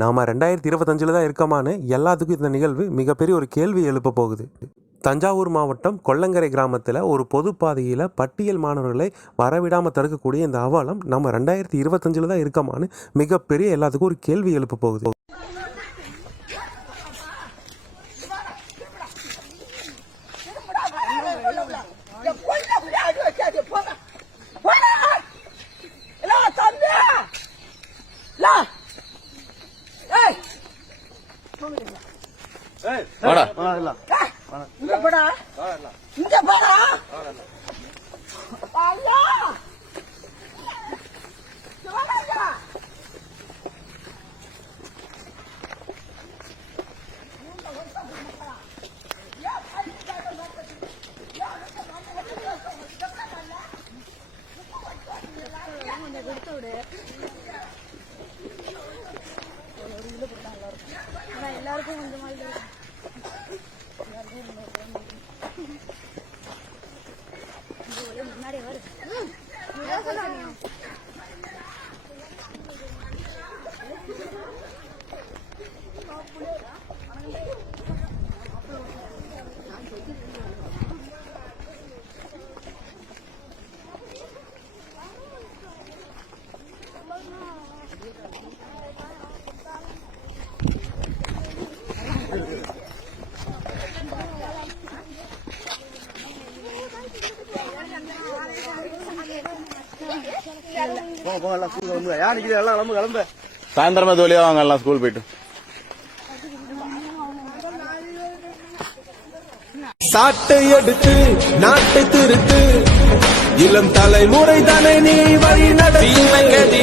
நாம் 2025 தான் இருக்கமான்னு எல்லாத்துக்கும் இந்த நிகழ்வு மிகப்பெரிய ஒரு கேள்வி எழுப்ப போகுது. தஞ்சாவூர் மாவட்டம் கொல்லங்கரை கிராமத்தில் ஒரு பொது பாதையில் பட்டியல் மாணவர்களை வரவிடாமல் தடுக்கக்கூடிய இந்த அவலம் நம்ம 2025 தான் இருக்கமான்னு மிகப்பெரிய எல்லாத்துக்கும் ஒரு கேள்வி எழுப்ப போகுது. எல்லாருக்கும் கொஞ்சம் முன்னாடி வருது. சாயந்தரமா தோழியா வாங்க எல்லாம் ஸ்கூல் போயிட்டு. சாட்டை எடுத்து நாட்டை திருத்து, இளம் தலைமுறை தானே நீ வழி நடத்தி